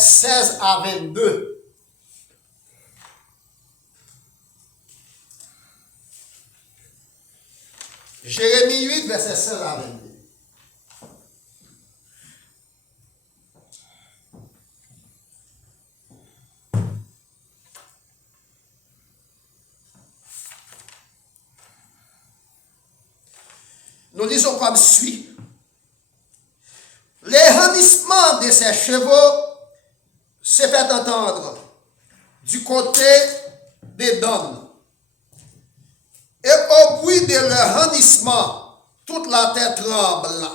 16 à 22. Jérémie 8, verset 16 à 22. Nous lisons comme suit. Les hennissements de ces chevaux se fait entendre du côté des Dônes. Et au bruit de leur hennissement, toute la terre tremble.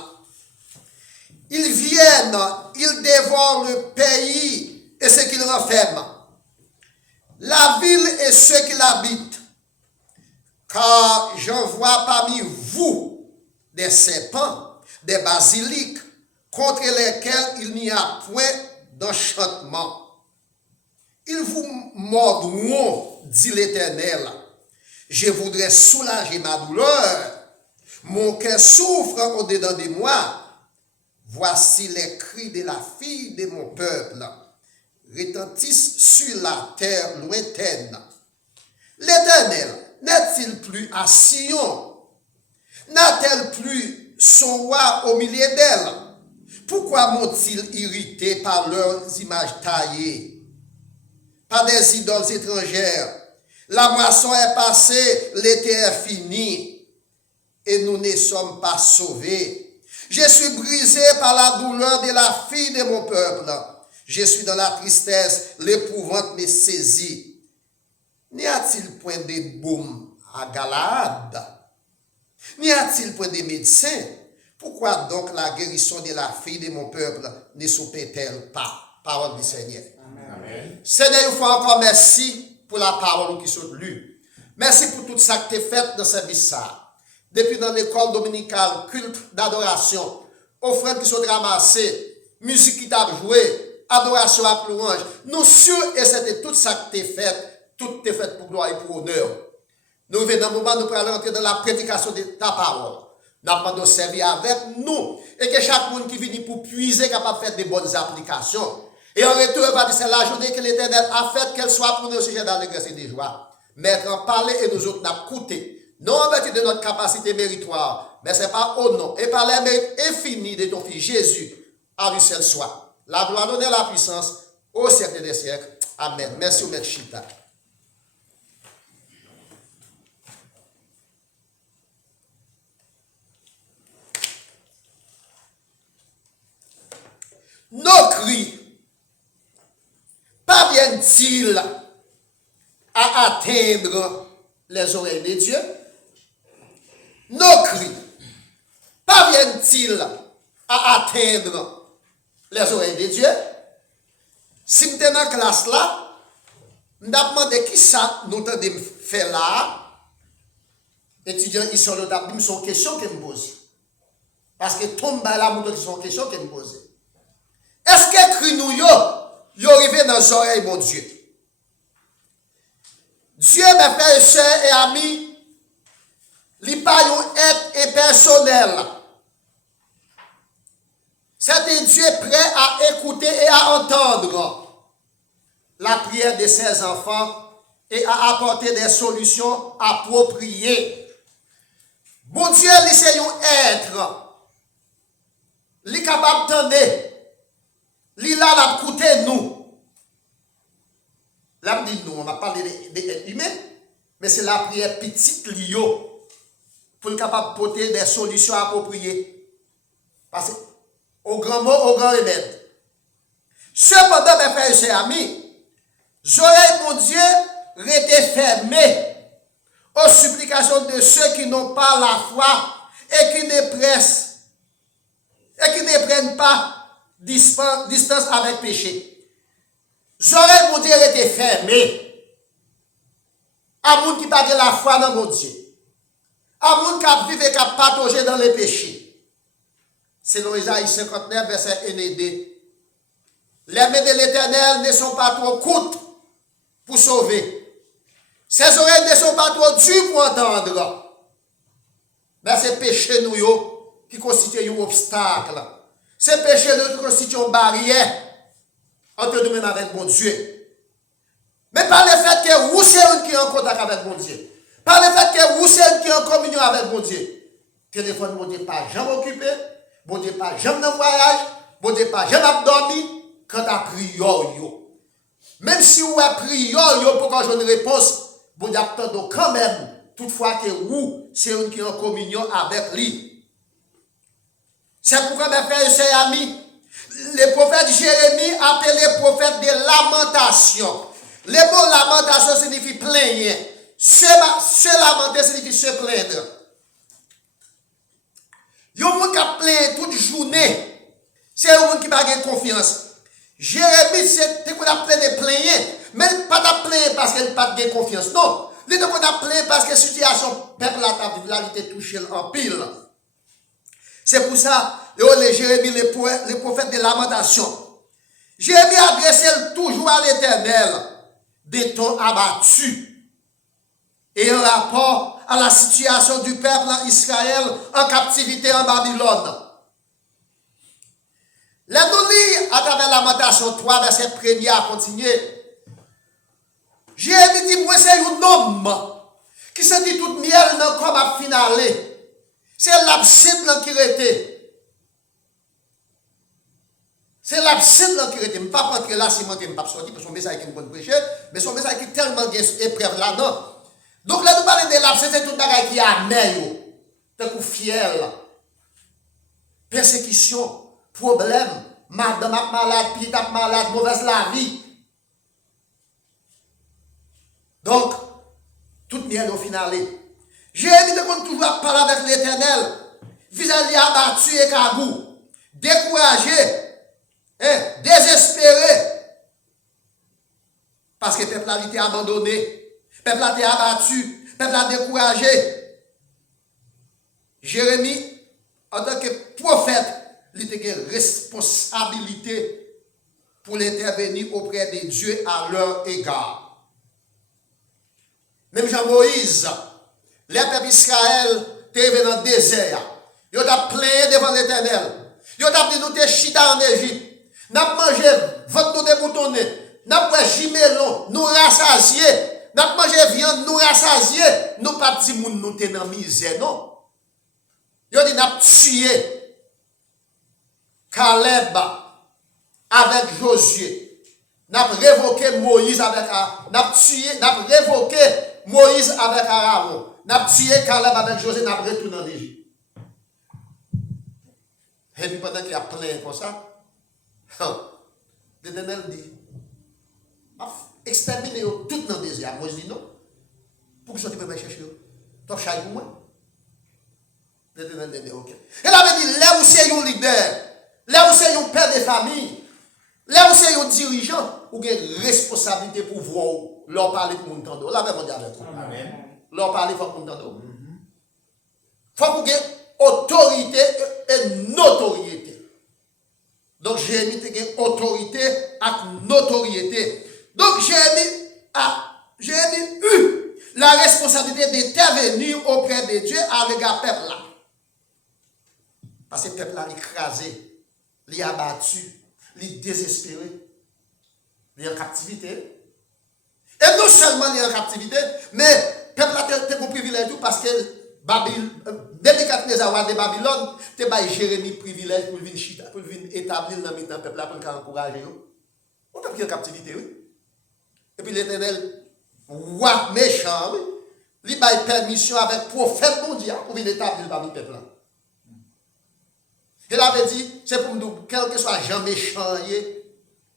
Ils viennent, ils dévorent le pays et ce qu'il renferme, la ville et ceux qui l'habitent. Car je vois parmi vous des serpents, des basiliques, contre lesquels il n'y a point d'enchantement. Ils vous mordront, dit l'Éternel. Je voudrais soulager ma douleur. Mon cœur souffre au-dedans de moi. Voici les cris de la fille de mon peuple, retentissent sur la terre lointaine. L'Éternel n'est-il plus à Sion? N'a-t-elle plus son roi au milieu d'elle? Pourquoi m'ont-ils irrité par leurs images taillées, par des idoles étrangères? La moisson est passée, l'été est fini, et nous ne sommes pas sauvés. Je suis brisé par la douleur de la fille de mon peuple. Je suis dans la tristesse, l'épouvante me saisit. N'y a-t-il point de baume à Galaad? N'y a-t-il point de médecins? Pourquoi donc la guérison de la fille de mon peuple ne s'opère-t-elle pas? Parole du Seigneur. Amen. Seigneur, une fois encore, merci pour la parole qui sont lue. Merci pour tout ça que tu as fait dans ce service. Depuis dans l'école dominicale, culte d'adoration, offrandes qui sont ramassées, musique qui t'a joué, adoration à louange. Nous sûrs et c'était tout ça que tu as fait, tout est fait pour gloire et pour honneur. Nous venons dans le moment, nous allons entrer dans la prédication de ta parole. Nous demandons de servir avec nous. Et que chaque monde qui vient pour puiser capable de faire des bonnes applications. Et en retour, on va dire c'est la journée que l'Éternel a faite, qu'elle soit pour nous sujet d'allégresse et de joie. Mettre en parler et nous autres n'a coûté. Non en vertu de notre capacité méritoire, mais ce n'est pas au nom et par les mérites infinis de ton Fils Jésus, à lui seul soit. La gloire, l'honneur, la puissance, au siècle des siècles. Amen. Merci au Maître Chita. Nos cris parviennent-ils à atteindre les oreilles de Dieu? Nos cris parviennent-ils à atteindre les oreilles de Dieu? Si nous sommes dans la classe là, nous avons demandé qui ça nous devons faire là. Étudiants, ils sont là, ils sont questions que me posent. Parce que tombe là, nous sont questions que me posent. Est-ce que cri nous yo arrivé dans les oreilles, mon Dieu? Dieu, mes frères et sœurs et amis, il pas un être impersonnel. C'est un Dieu prêt à écouter et à entendre la prière de ses enfants et à apporter des solutions appropriées. Bon Dieu, c'est un être. Il est capable d'entendre. Il a écouté nous. Là, dit nous, on va parler d'être humain, mais c'est la prière petite lio pour être capable de porter des solutions appropriées. Parce que, au grand mot, au grand remède. Cependant, mes frères et sœurs amis, j'aurais, mon Dieu, été fermé aux supplications de ceux qui n'ont pas la foi et qui ne pressent et qui ne prennent pas distance avec péché. J'aurais, mon Dieu, été fermé à moun qui n'a pas de la foi dans mon Dieu, à moun qui vit et qui a patauger dans les péchés. Selon Isaïe 59, verset 1 et 2. Les mains de l'Éternel ne sont pas trop courtes pour sauver. Ses oreilles ne sont pas trop dures pour entendre. Mais c'est péché nous qui constitue un obstacle. C'est péché nous qui constitue une barrière entre nous-mêmes avec mon Dieu. Mais par le fait que vous c'est un qui est en contact avec mon Dieu. Par le fait que vous c'est un qui est en communion avec mon Dieu. Téléphone, mon Dieu, pas jamais occupé. Mon Dieu, pas jamais dans voyage. Mon Dieu, pas jamais dormi. Quand tu as prié, même si vous avez prié pour que j'ai une réponse, vous attendez quand même, toutefois que vous, c'est un qui est en communion avec lui. C'est pourquoi, mes frères et sœurs amis, le prophète Jérémie appelé le prophète de lamentation. Le mot lamentation signifie plaigner. Se lamenter signifie se plaindre. Il y a un monde qui a plaint toute journée. C'est un monde qui n'a pas de confiance. Jérémie, c'est qu'on a plein de plaigner. Mais pas de plaindre parce qu'il n'a pas de confiance. Non. Il a plaint parce que la situation, peuple la était touchée en pile. C'est pour ça, Jérémie, le prophète de lamentation. Jérémie adressait toujours à l'Éternel des tons abattus. Et en rapport à la situation du peuple en Israël en captivité en Babylone. Là, nous lisons à travers Lamentation 3, verset 1er à continuer. Jérémie dit, moi c'est un homme qui se dit tout miel dans comme à finale. C'est l'absinthe qui était. C'est l'absinthe qui était. Je ne vais pas rentrer là si je ne vais pas sortir parce que son message qui me prêcher, mais son message qui est tellement épreuve là, non. Donc là, nous parlons de l'absinthe, c'est tout le bagage qui est amer, tant que fiel, persécution. Problème, madame est malade, petit est malade, mauvaise la vie. Donc, tout bien au final. Jérémie de toujours parler avec l'Éternel, vis-à-vis abattu et cabou, découragé, désespéré, parce que le peuple a été abandonné, le peuple a été abattu, le peuple a découragé. Jérémie, en tant que prophète, il a une responsabilité pour intervenir auprès de Dieu à leur égard. Même Jean-Moïse, les peuples d'Israël étaient dans le désert. Ils ont plaint devant l'Éternel. Ils ont dit nous te chita en Égypte. Nous avons mangé votre de boutonnés. Nous avons mangé melon, nous rassasiés. Nous avons mangé viande, nous rassasiés. Nous pas dit nous nous sommes dans la misère, non. Ils ont dit nous avons tué Caleb avec Josué. N'a révoqué Moïse avec n'a révoqué Moïse avec Aaron. N'a tué Caleb avec Josué, n'a retourné en Égypte. Et puis pendant qu'il a plein comme ça, l'Éternel dit, exterminer tout dans le désert. Moïse dit non. Pour que je peux me chercher. Tu as chaille pour moi. L'Éternel dit ok. Elle avait dit, là où c'est un leader, là où c'est un père de famille, là où c'est un dirigeant, ou une responsabilité pour voir leur parler pour mon temps. Là, même on dit avec vous. Leur parler pour mon temps. Il faut qu'il y ait autorité et notoriété. Donc, Jérémie a une autorité et notoriété. Donc, Jérémie a eu la responsabilité d'intervenir auprès de Dieu à l'égard du peuple là. Parce que le peuple a écrasé, il a abattu, il est désespéré, il est en captivité. Et non seulement il est en captivité, mais le peuple a un privilège parce que Nebuchadnezzar de Babylone, tu as Jérémie privilège pour venir établir dans le peuple là pour encourager. On peut en captivité, oui. Et puis l'Éternel, roi méchant, il a permission avec le prophète mondial pour venir établir dans le peuple là. Il avait dit, c'est pour nous, quel que soit Jean méchant,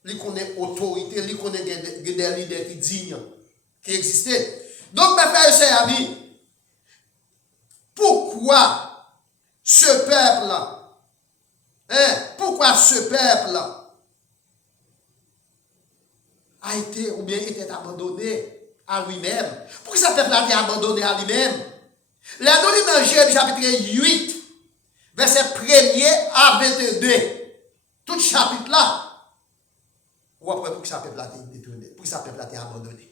il connaît autorité, il connaît des leaders qui dignes, qui existaient. Donc, mes frères et sœurs amis, pourquoi ce peuple, a été ou bien était abandonné à lui-même? Pourquoi ce peuple a été abandonné à lui-même? Là, nous lisons dans Jérémie chapitre 8, verset 1er à 22. Tout chapitre là. Ou après, pourquoi ce peuple a été détourné? Pourquoi ce peuple a été abandonné?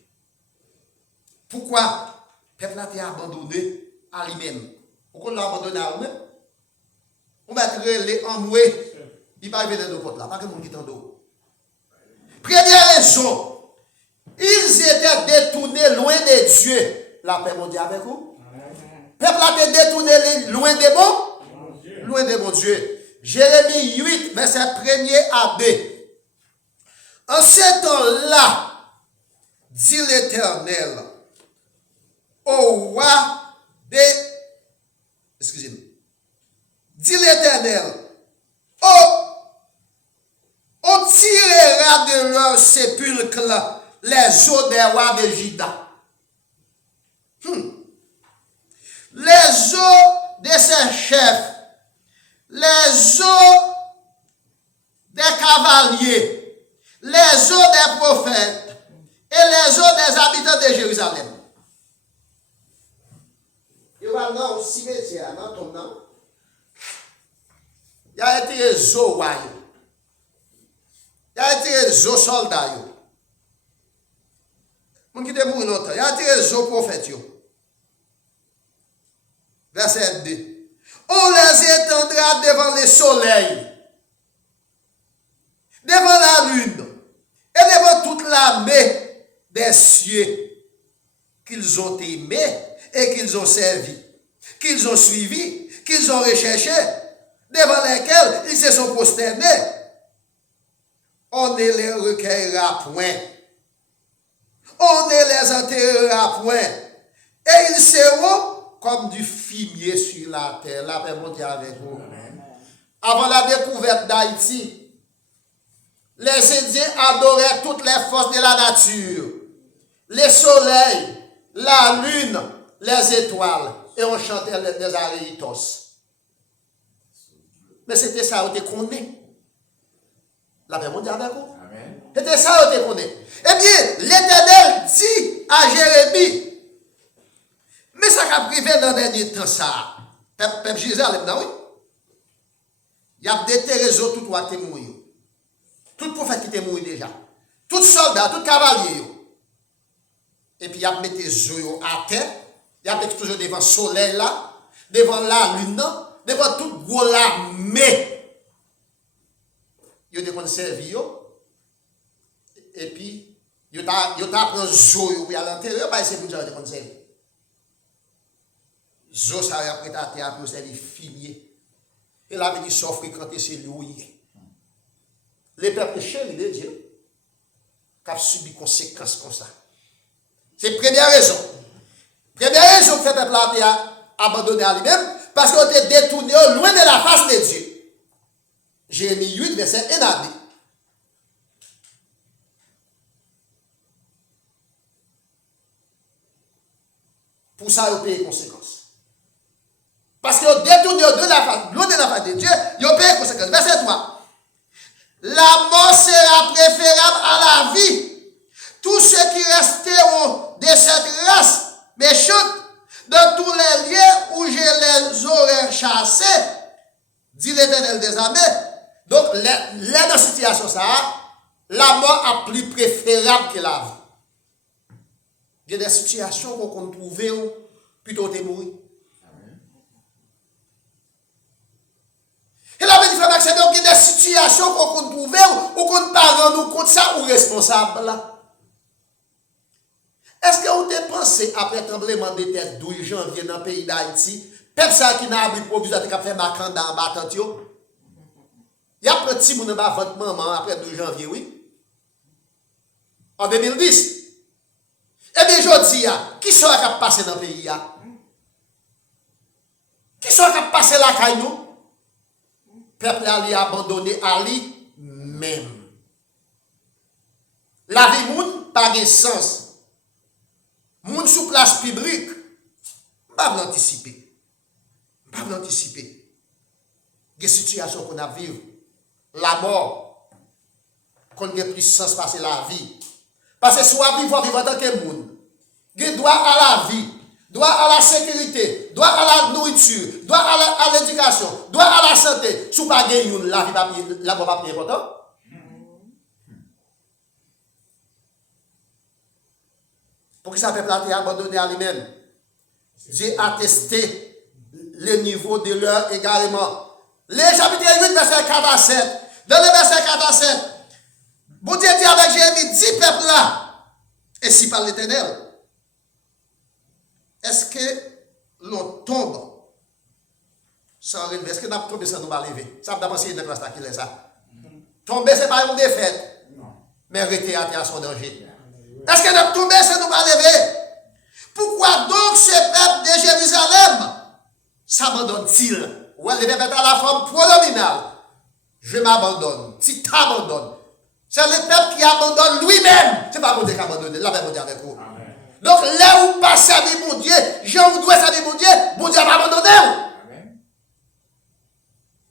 Pourquoi le peuple a été abandonné à lui-même? Pourquoi l'a abandonné à lui-même? On va créer les ennuis. Il va venir de votre là. Pas que mon qui t'en dos. Premier était loin de Dieu. La paix mon Dieu avec vous. Peuple a été détourné loin de bon. Loin de mon Dieu. Jérémie 8, verset 1er à 2. En ce temps-là, dit l'Éternel, au roi de... Excusez-moi. Dit l'Éternel, on tirera de leur sépulcre les eaux des rois de Juda. Les eaux de ses chefs, les eaux des cavaliers, les eaux des prophètes et les eaux des habitants de Jérusalem. Il va dans le cimetière, dans ton nom. Il y a été les eaux royaux. Il y a été les eaux soldats. Mon qui est mort longtemps. Il y a été les eaux prophètes. Verset 2. On les étendra devant le soleil, devant la lune et devant toute l'armée des cieux qu'ils ont aimés et qu'ils ont servi, qu'ils ont suivi, qu'ils ont recherché, devant lesquels ils se sont prosternés. On ne les recueillera point. On ne les enterrera point. Et ils seront comme du fumier sur la terre. La paix monte avec vous. Avant la découverte d'Haïti, les Indiens adoraient toutes les forces de la nature. Le soleil, la lune, les étoiles. Et on chantait les aréitos. Mais c'était ça, on te connaît. La paix monte avec vous. C'était ça, on te connaît. Eh bien, l'Éternel dit à Jérémie, mais ça a privé dans le dernier temps, ça. Peuple Jérusalem, non, oui? Il y a déterré tout droit qui est mort. Tout prophète qui est mort déjà. Tout soldat, tout cavalier. Et puis il y a mis les yeux à terre. Il y a mis toujours devant le soleil là, devant la lune, devant tout gros l'armée. Il y a servi. Et puis, il y a pris les yeux à l'intérieur, c'est pour ça qu'il y a servi. Zo ça a prêté à terre pour servir fumier. Et là, il dit, sauf que quand c'est loué. Les peuples chéris de Dieu, qui ont subi conséquences comme ça. C'est la première raison. Première raison que le peuple a abandonné à lui-même, parce qu'il a été détourné loin de la face de Dieu. Jérémie 8, verset 1 à 2. Pour ça, il a payé les conséquences. Parce qu'ils ont détourné loin de la face de Dieu, ils ont payé les conséquences. Verset 3. La mort sera préférable à la vie. Tous ceux qui resteront de cette race méchante, dans tous les lieux où je les aurais chassés, dit l'Éternel des armées. Donc, là, dans cette situation, ça, la mort est plus préférable que la vie. Il y a des situations qu'on trouve plutôt de mourir. Et la bénédiction Maxime, il y a des situations qu'on trouve ou qu'on ne parle nous compte ça ou responsable. Est-ce que vous avez pensé après le tremblement de terre 12 janvier dans le pays d'Haïti, personne qui n'a abri provisoire qui a fait Macanda en battant? Il y a un petit monde dans votre maman après 12 janvier, oui? En 2010. Eh bien, je dis, qui sera qui passé dans le pays? Qui sera qui passé la caille nous? Peuple a abandonné à lui-même. La vie moun pas de sens. Moun sous place publique, pas l'anticiper. Pas l'anticiper. Des situations qu'on a vécues, la mort, qu'on a plus sens passer la vie. Parce que soit vivre, vivre en tant que moun. Il doit à la vie, doit à la sécurité, doit à la nourriture, doit à l'éducation, doit à la santé. Si vous pas gagné la vie, la mort pas plus important. Pour que ça peuple a été abandonné à lui-même. Dieu a testé le niveau de leur égarement. Les chapitres 8, verset 4 à 7. Dans le verset 4 à 7, bon Dieu dit avec Jérémie, 10 peuples là, et si par l'Éternel, est-ce que l'on tombe sans relever? Est-ce que nous tombé sans nous pas lever? Ça m'a pensé une classe qui est ça. Tomber, ce n'est pas une défaite, mais arrêter à son danger. Est-ce que nous tombé sans nous pas lever? Pourquoi donc ce peuple de Jérusalem s'abandonne-t-il? Ou le peuple est à la forme pronominale. Je m'abandonne. Si tu abandonnes. C'est le peuple qui abandonne lui-même. Ce n'est pas mon Dieu qui abandonne. Là, mon Dieu avec vous. Amen. Donc là où pas servir mon Dieu, Jean vous doit servir mon Dieu va abandonner. Amen.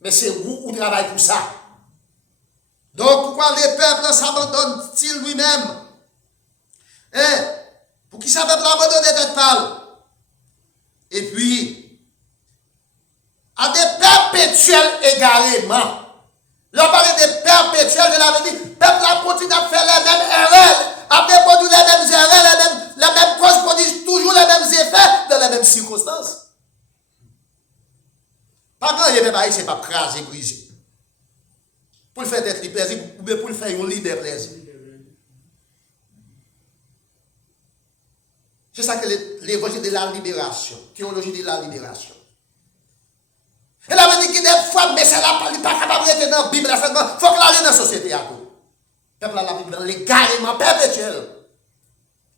Mais c'est vous qui travaillez pour ça. Donc pourquoi le peuple s'abandonne-t-il lui-même? Pour qui ça peuple abandonner d'être pâle? Et puis, à des perpétuels égaréments. L'on parle de perpétuels, je l'avais dit, le peuple a continué à faire les mêmes erreurs, à produire les mêmes erreurs, les mêmes causes produisent toujours les mêmes effets dans les mêmes circonstances. Pas grand, il n'y a c'est pas craser, briser. Pour le faire être plaisir, ou bien pour le faire un leader plaisir. C'est ça que l'évangile de la libération, théologie de la libération. Et là, on dit qu'il y a des fois, mais c'est là, il n'est pas capable d'être dans la Bible, il faut que la dans la société. Le peuple a la Bible dans l'égarement perpétuel.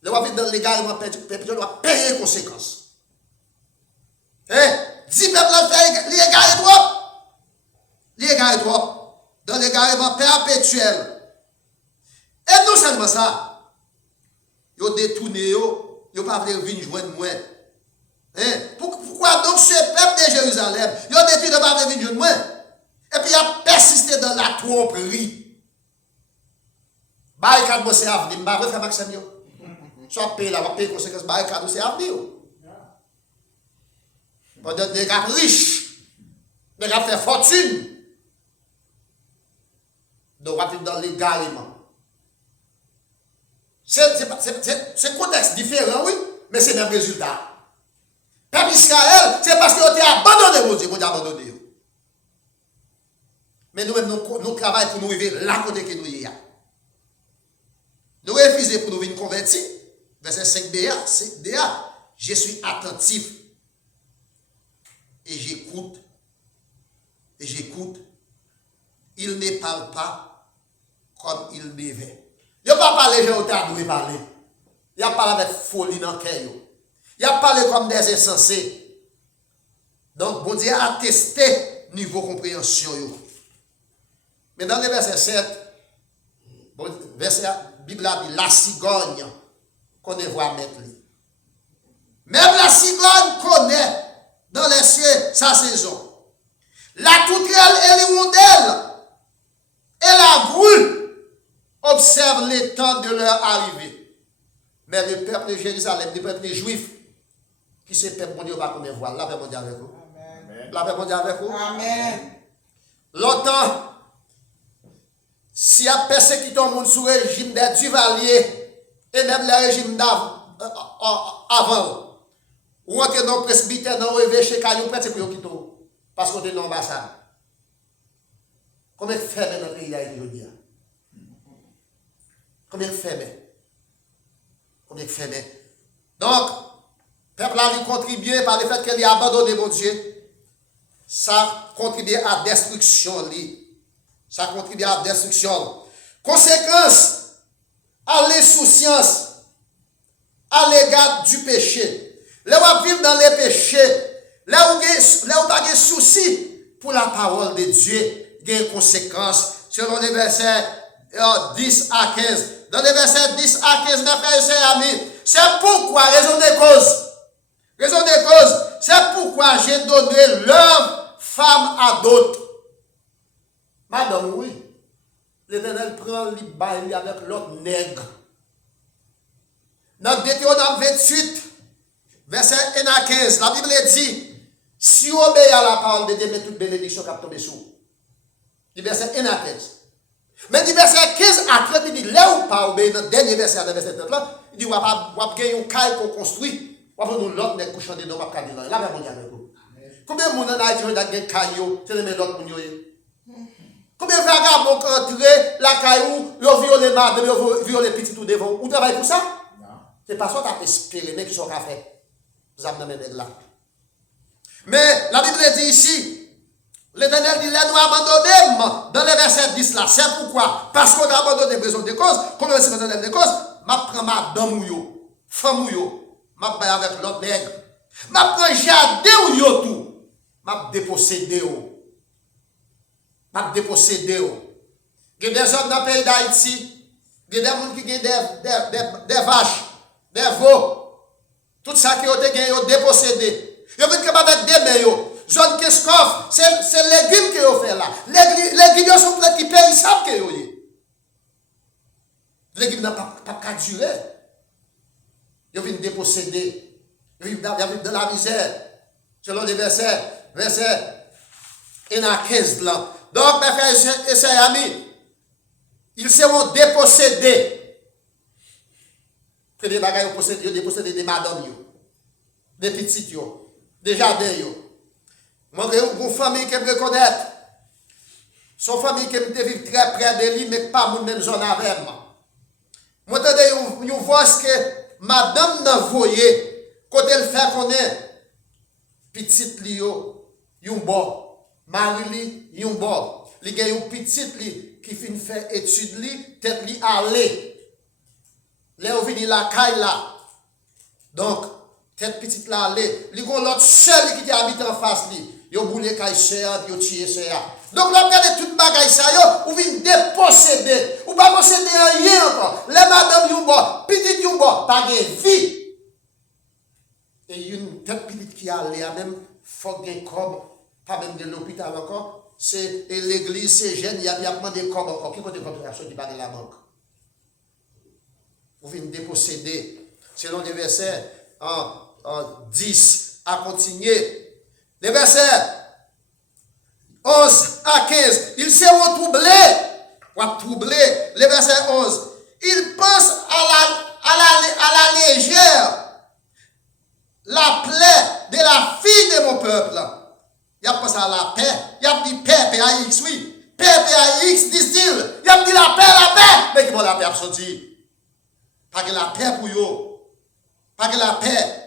Le peuple dans l'égarement perpétuel doit payer les conséquences. 10 peuples fait l'égaré trop. L'égaré trop. Dans l'égarement perpétuel. Et non seulement ça, ils ont détourné, ils n'ont pas voulu venir joindre moi. Pourquoi donc ce peuple de Jérusalem, ils ont détruit de ne pas venir joindre moi? Et puis ils ont persisté dans la tromperie. Barricade, c'est avenir. Je ne vais pas faire Maxime. Soit payer là, payer conséquences, barricade, c'est avenir. Pendant des gars riches, des gars faire fortune. Donc, on va vivre dans l'égarement. C'est un contexte différent, oui, mais c'est le même résultat. Peuple Israël, c'est parce qu'ils ont été abandonnés, mon Dieu, qu'on a abandonné. Mais nous-mêmes, nous travaillons pour nous arriver là côté que nous y sommes. Nous refusons pour nous venir convertir. Verset 5 je suis attentif et j'écoute. Il ne parle pas comme il devait. Il n'a pas parlé, j'ai autant parler. Il a parlé avec folie dans le cœur. Il a parlé comme des insensés. Donc, bon Dieu a testé niveau compréhension. Mais dans le verset 7, Bible a dit la cigogne connaît voir mettre. Même la cigogne connaît dans les cieux sa saison. La toutrelle et l'hirondelle et la grue observent les temps de leur arrivée. Mais le peuple de Jérusalem, le peuple juif, qui se peuple bon Dieu va connaître voir. La paix mon Dieu avec vous. Amen. La paix mon Dieu avec vous. Amen. Longtemps, si y a personne qui tombe sous le régime des Duvaliers et même le régime avant, ou entre dans le presbytère, dans le évêché, quand on prête pour quitter, parce qu'on est dans l'ambassade. Combien de fermes dans le pays aujourd'hui? Combien de fermes? Combien de fermes? Donc, le peuple a contribué par le fait qu'il a abandonné mon Dieu. Ça contribue à la destruction. Ça contribue à la destruction. Conséquence, à l'insouciance, à l'égard du péché. Là où on vit dans les péchés, là où on n'a pas de souci pour la parole de Dieu, il y a des conséquences. Selon les versets 10 à 15. Dans les versets 10 à 15, mes frères et sœurs amis, c'est pourquoi, raison des causes, c'est pourquoi j'ai donné leur femme à d'autres. Madame, oui, l'Éternel prend le bail avec l'autre nègre. Dans Deutéronome 28, verset 1 à 15, la Bible dit, si on obéit à la parole de Dieu, mais toute bénédiction qui tombe sous. Du verset 1 à 15. Mais du verset 15 à 30, il dit, là où pas obéir, dans le dernier verset, le verset 30 là, il dit, on va gagner un caille qu'on construit. On va nous l'autre nègre couchant dedans, on va gagner là. Là, on va avec vous. Combien de monde en Haïti ont gagné caillou, c'est le même l'autre monde. Combien de vagabonds qui entrent la caillou, ils ont violé madame, ils ont violé petit tout devant. Vous travaillez pour ça? Non. C'est pas ça que tu as espéré, mais qui sont fait. zam nan men là. Mais la Bible dit ici, l'Éternel dit, là nous abandonnons dans le verset 10 là. C'est pourquoi, parce qu'on a abandonné raison de cause, comme c'est raison de cause, ma prend madame ou yo, femme ou yo, ma bay avec l'autre nègre. Ma prend jardin ou yo tout, ma dépossédé ou. Ma dépossédé ou. Il y a des hommes dans le pays d'Haïti, il y a des gens qui ont des vaches, des veaux, tout ça qui ont été dépossédé. Ils ont capable avec des mains. Zone Keskov, c'est légumes que vous faites là. Les légumes sont pleins qui périssables que vous avez. Les légumes n'ont pas durer. Ils viennent déposséder. Ils vivent dans la misère. Selon les versets 1 à 15 là. Donc, mes frères et sœurs amis, ils seront dépossédés. Que des bagages dépossédés des madames, des petites, des jardins. Moi, j'ai une famille qui me reconnaît. Son famille qui me vit très près de lui, mais pas mon même zone avec moi. Moi, je vois ce que madame n'a voyé, quand elle fait connaître, petite li yo, yon bon, mari li, yon bon. Il y a une petite li qui finit faire étude li, tête li aller. Là, on vient la caille là. Donc, tête petite là aller. Il y a l'autre seul qui habite en face li. Yo boule kay cher, yo tiye cher. Donc là, regardez tout bagay ça yo, ou vin déposséder. Ou pas posséder rien encore. Les madame yon bon, petite yon bon, pas de vie. Et une tête petite qui a l'air même, faut gen comme, pas même de l'hôpital encore. C'est l'église, c'est jeune, il y a demandé comme encore. Qui côté comme ça, qui pas de la banque. Ou vin déposséder. Selon les versets en 10 à continuer. Les versets 11 à 15, ils seront troublés. Les versets 11, ils pensent à la légère la plaie de la fille de mon peuple. Il a pensé à la paix. Il a dit paix, P-A-X, oui. Paix, P-A-X, disent-ils. Il a dit la paix. Mais qui vont la paix absorber? Pas que la paix pour eux. Pas que la paix.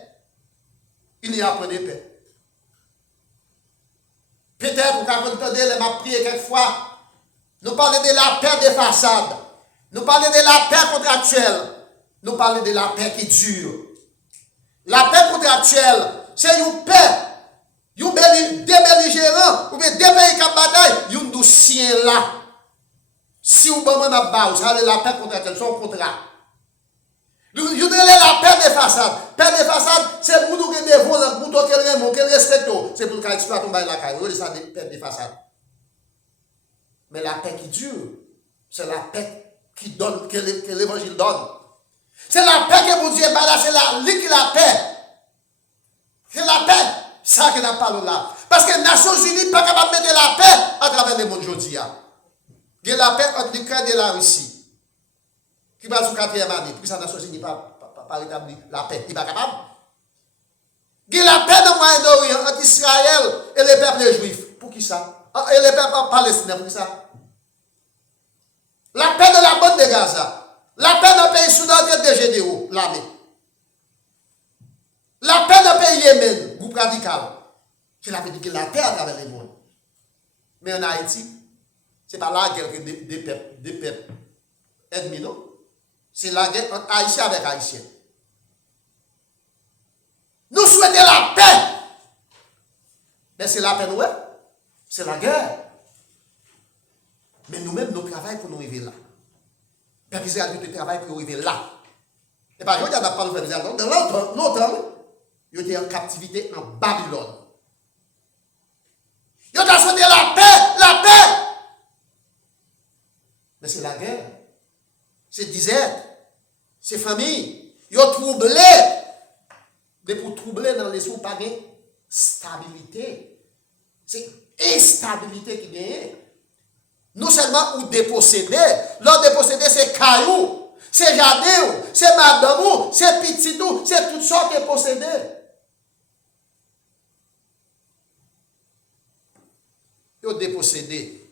Il n'y a pas de paix. Peut-être vous avez entendu les prier quelquefois. Nous parlons de la paix des façades. Nous parlons de la paix contractuelle. Nous parlons de la paix qui dure. La paix contractuelle, c'est une paix. Deux belligérants, ou bien deux pays qui bataille, une dossier là. Si vous avez une base, vous avez la paix contractuelle, son contrat. Vous avez la paix des façades. Paix des façades, c'est pour nous qui des volants, pour nous qui respectons. C'est pour nous qui exploitons la caille. Vous ça paix des façades. Mais la paix qui dure, c'est la paix qui donne, que l'évangile donne. C'est la paix que mon Dieu est là, c'est la paix. C'est la paix. Ça que nous parlons là. Parce que les Nations Unies ne sont pas capables de mettre la paix à travers le monde aujourd'hui. Il y a la paix entre l'Ukraine et la Russie. Qui va sur 4e année. Puis ça, les Nations Unies pas rétablir la paix. Il n'est pas capable. Il y a la paix dans le Moyen-Orient entre Israël et les peuples juifs. Pour qui ça? Et les peuples palestiniens. Pour qui ça? La paix de la bande de Gaza. La paix dans le pays Soudan de GDO, l'armée. La paix dans le pays Yémen, groupe radical. Qui avait dit que la paix à travers le monde. Mais en Haïti, ce n'est pas la guerre des peuples ennemis, non? C'est la guerre entre Haïtiens avec Haïtiens. Nous souhaitons la paix. Mais c'est la paix, nous, c'est la guerre. Mais nous-mêmes, nous travaillons pour nous arriver là. Père Israël, nous travaillons pour arriver là. Et par exemple, il n'y a pas de Père Israël. Dans longtemps, il était en captivité en Babylone. Il a souhaité la paix. Mais c'est la guerre. C'est disette. C'est famille. Ils ont troublé. Mais pour troubler dans les sous, pas de stabilité. C'est instabilité qui gagne. Non seulement ou déposséder. L'autre déposséder, c'est caillou. C'est jardin. C'est madame. C'est petit. C'est toutes sortes de possédés. Ils ont dépossédé.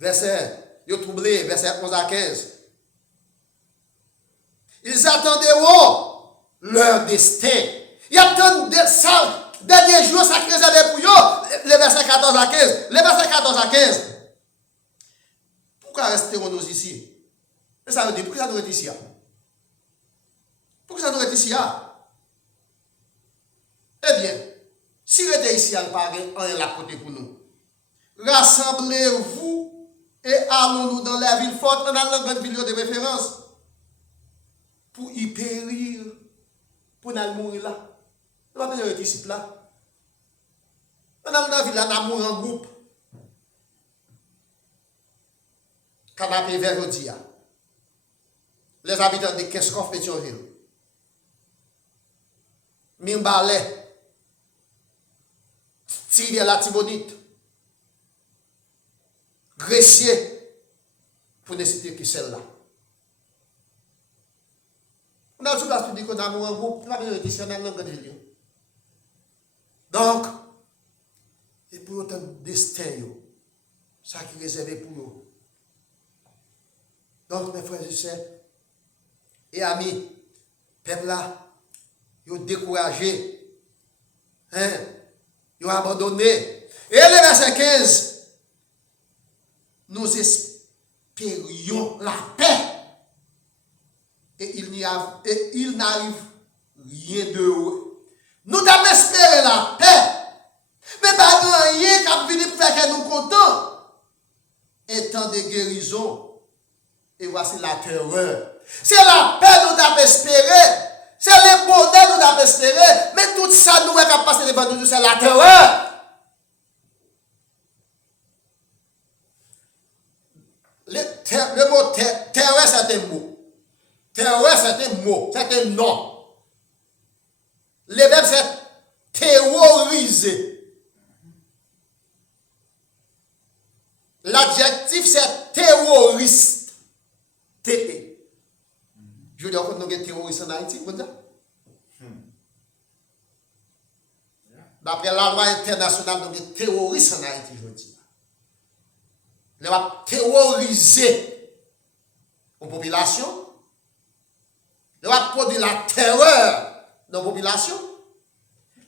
Ils ont troublé. Verset 11 à 15. Ils attendaient leur destin. Il y a tant de ça, dernier jour, ça réservé pour eux, les versets 14 à 15. Les versets 14 à 15. Pourquoi restons-nous ici? Et ça veut dire, pourquoi nous sommes ici? Pourquoi nous sommes ici? Eh bien, si nous sommes ici, on pas rien à côté pour nous. Rassemblez-vous et allons-nous dans la ville forte, dans la grande ville de référence, pour y périr, pour nous mourir là. On va pas ici là. On a dans la ville là, on mourir en groupe. Canapé vers Jodia. Les habitants de Keskov, Pétionville. Mimbalais. Thierry la Tibonite. Gressier. Pour ne citer que celle-là. On a tout la public, on a un groupe, on a besoin de dire, on a une ville. Donc, et pour autant de destin, ça qui est réservé pour nous. Donc, mes frères et sœurs, et amis, peuple là, ils ont découragé, ils ont abandonné. Et le verset 15, nous espérions la paix. Et il n'arrive rien de haut. Nous avons espéré la paix. Mais pas rien qui a venu pour faire que nous contents. Étant des guérisons. Et voici la terreur. C'est la paix nous avons espéré. C'est le bonheur nous avons espéré. Mais tout ça nous est passé devant nous, c'est la terreur. Le mot terreur, c'est un mot. Terreur, c'est un mot, c'est un nom. Le verbe, c'est terroriser. L'adjectif, c'est terroriste. T-E. Je veux dire, nous avons terroriste en Haïti, vous dire? D'après la loi internationale, nous avons terroriste en Haïti, je veux dire. Nous avons terrorisé la population. Nous avons produit la terreur dans la population.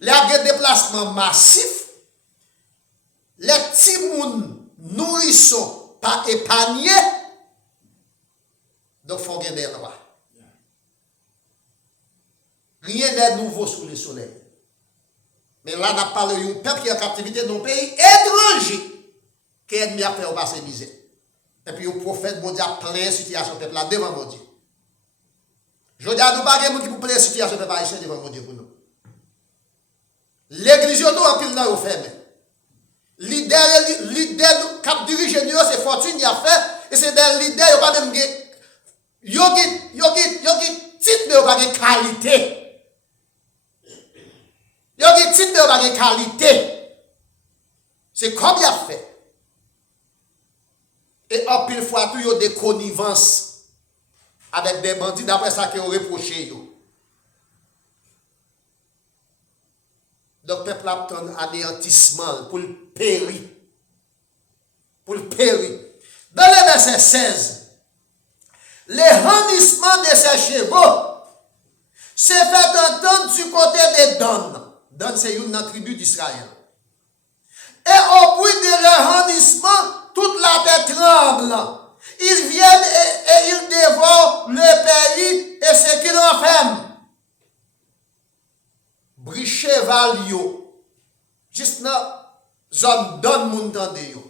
Les déplacements massifs. Les petits mouns nourrissons pas épargnés. Donc, il faut gagner des lois. Rien n'est nouveau sous le soleil. Mais là, on a parlé d'un peuple qui est en captivité dans un pays étranger qui est ennemi à faire passer misère. Et puis, le prophète, bon Dieu, a plein de situations peuple là devant mon Dieu. Je dis à nous pas qui pour plein de situations peuple haïtien devant mon Dieu pour nous. L'église, nous en pile dans le fermé. Leader qui dirige nous, c'est fortune, il a fait, et c'est des leaders, il n'y a pas même titre, mais il n'y a pas de qualité. Il y a des titres, mais il n'y a pas de qualité. C'est comme il a fait. Et en pile fois, il y a des connivences avec des bandits, d'après ça qu'ils ont reproché. Donc, le peuple a un anéantissement pour le périr. Pour le périr. Dans le verset 16, les hennissements de ces chevaux se fait entendre du côté des Dan. Dan, c'est une tribu d'Israël. Et au bruit de leur hennissement, toute la terre tremble. Ils viennent et ils dévorent le pays et ce qu'ils renferment. Bricheval yo. Juste dans zone donne moun tande yo.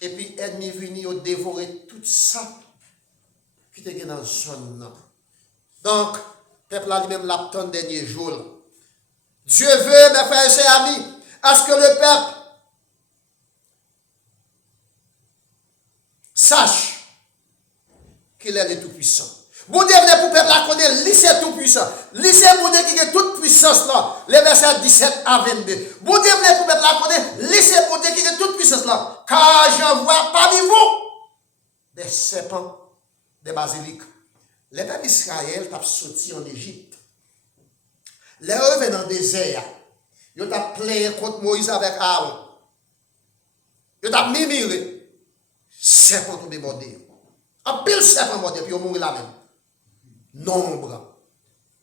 Et puis ennemi vini yo dévorer tout ça qui était dans zone là. Donc peuple là lui-même l'attend dernier jour. Dieu veut, mes frères et chers amis, à ce que le peuple sache qu'il est le tout-puissant. Bon Dieu venez pour peuple la connaître, lui c'est tout-puissant. Lui c'est bon Dieu qui a toute puissance là. Les versets 17 à 22. Bon Dieu venez pour peuple la connaître, lui c'est bon Dieu qui a toute puissance là. Car j'envoie parmi vous des serpents, des basiliques. Les peuples d'Israël ont sorti en Égypte. Les revenus dans le désert. Ils ont plaint contre Moïse avec Aaron. Ils ont mimiré. Serpent tombé mordé. En pile serpent mordé, puis ils ont mouru là même. Nombre.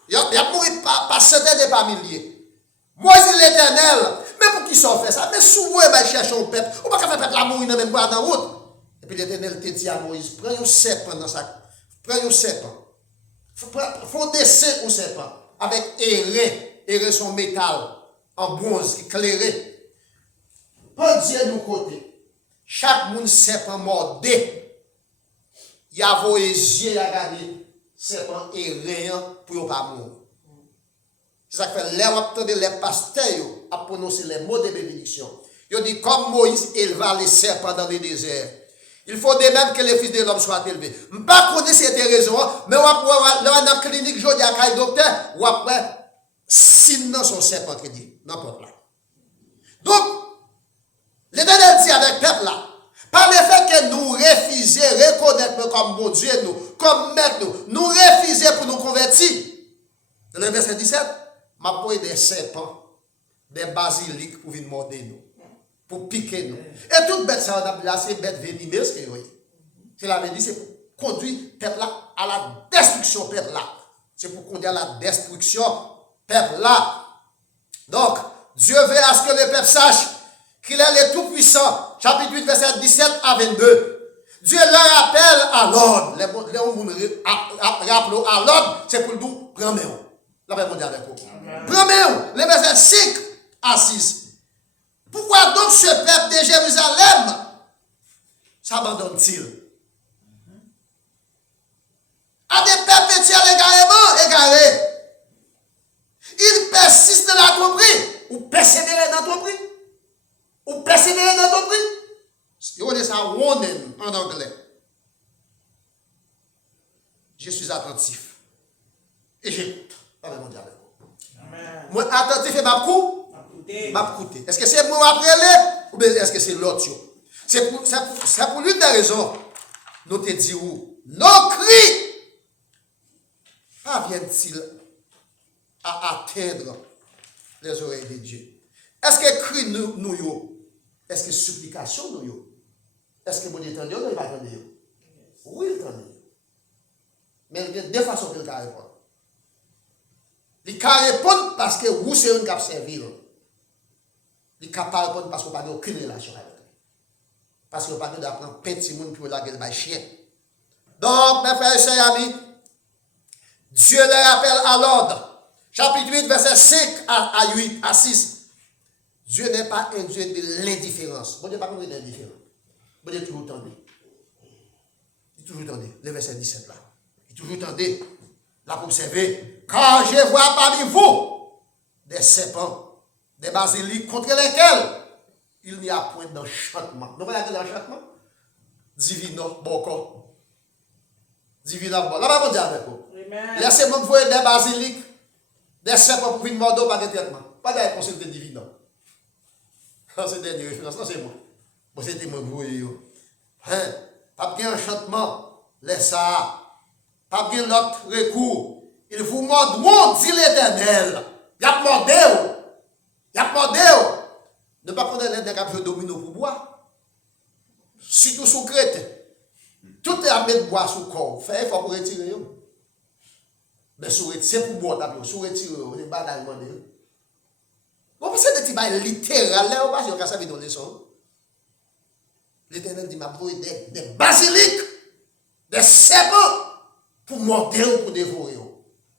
Il a mouru par centaines et par milliers. Moïse l'Éternel. Mais pour qui ça fait ça? Mais souvent, il cherche un peuple. On ne peut pas faire peuple là mourir dans même bois dans la route. Et puis l'Éternel te dit à Moïse, prends un serpent dans sa. Prends un serpent. Faut dessin au serpent. Avec aéré son métal en bronze qui éclairé. Prends Dieu de côté. Chaque monde serpent mordé. Il y a vos yeux à regarder. Serpent aéré pour ne pas mourir. C'est ça que fait les pasteurs à prononcer les mots de bénédiction. Ils dit comme Moïse éleva les serpents dans le désert. Il faut de même que les fils de l'homme soient élevés. Je ne sais pas si c'était raison, mais on va dans la clinique, je dis à un docteur, ou après, sinon son serpent qui dit, n'importe là. Donc, l'Éternel dit avec le peuple là, par le fait que nous refusons reconnaître comme bon Dieu, nous, comme maître, nous refusons pour nous convertir. Dans le verset 17, m'a posé des serpents, des basiliques pour venir morder nous, pour piquer nous. Et toute bête, ça, on a là, c'est bête venimeuse que vous voyez. C'est la dit, c'est pour conduire peuple là à la destruction peuple là. C'est pour conduire à la destruction peuple là. Donc, Dieu veut à ce que le peuple sache qu'il est le Tout-Puissant. Chapitre 8, verset 17 à 22. Dieu leur appelle à l'ordre. Les rappelons à l'ordre, c'est pour nous prendre. La paix mondiale avec vous. Prends les versets 5 à 6. Pourquoi donc ce peuple de Jérusalem s'abandonne-t-il à des peuples égarés? Il persiste dans la tromperie. Ou persévérer dans la tromperie. Ou persévérer dans la tromperie. On dit ça warning en anglais. Je suis attentif. Et j'écoute. Moi, attentif et m'apcoute. Est-ce que c'est moi après les ou bien est-ce que c'est l'autre? C'est pour l'une des raisons. Nous te disons, nos cris parviennent-ils à atteindre les oreilles de Dieu? Est-ce que cri nous, est-ce que supplication nous, est-ce que mon Dieu t'entend ou il va t'entendre? Oui, il t'entend. Mais il y a deux façons qu'il va répondre. Il peut répondre parce que vous, c'est un qui a servi. Il peut pas répondre parce qu'on n'a pas aucune relation avec lui. Parce qu'on n'a pas d'apprendre petit monde pour la gueule de chien. Donc, mes frères et sœurs amis, Dieu leur appelle à l'ordre. Chapitre 8, verset 5 à 8, à 6. Dieu n'est pas un Dieu de l'indifférence. Bon Dieu n'est pas un Dieu d'indifférence. Bon Dieu toujours tendé. Il est toujours tendé. Le verset 17 là. Il est toujours tendé. Là pour observer. Quand je vois parmi vous des serpents, des basiliques contre lesquels il n'y a point d'enchantement. Nous voyons l'enchantement? Divino, boko. Divino, boko. Là, on va dire avec vous. Laissez-moi vous des basiliques, des serpents pour une mort par des traitements. Pas de consulter divino. C'est des références, non, c'est moi. Moi, c'était moi, vous voyez. Pas de enchantement, laissez ça. Pas de l'autre recours. Il vous mord, dit l'Éternel. Il a mordé. Il a mordé. Ne pas prendre l'aide d'un jeu domino pour boire. Surtout sous crête. Tout est à mettre bois sous corps. Fait effort pour retirer. Mais c'est pour boire d'abord. Sous retirer, on est pas dans le monde. Vous pensez que c'est des littéral là, on va se faire dans les sons. L'Éternel dit, m'a trouvé des basiliques, des serpents pour morder ou pour dévorer.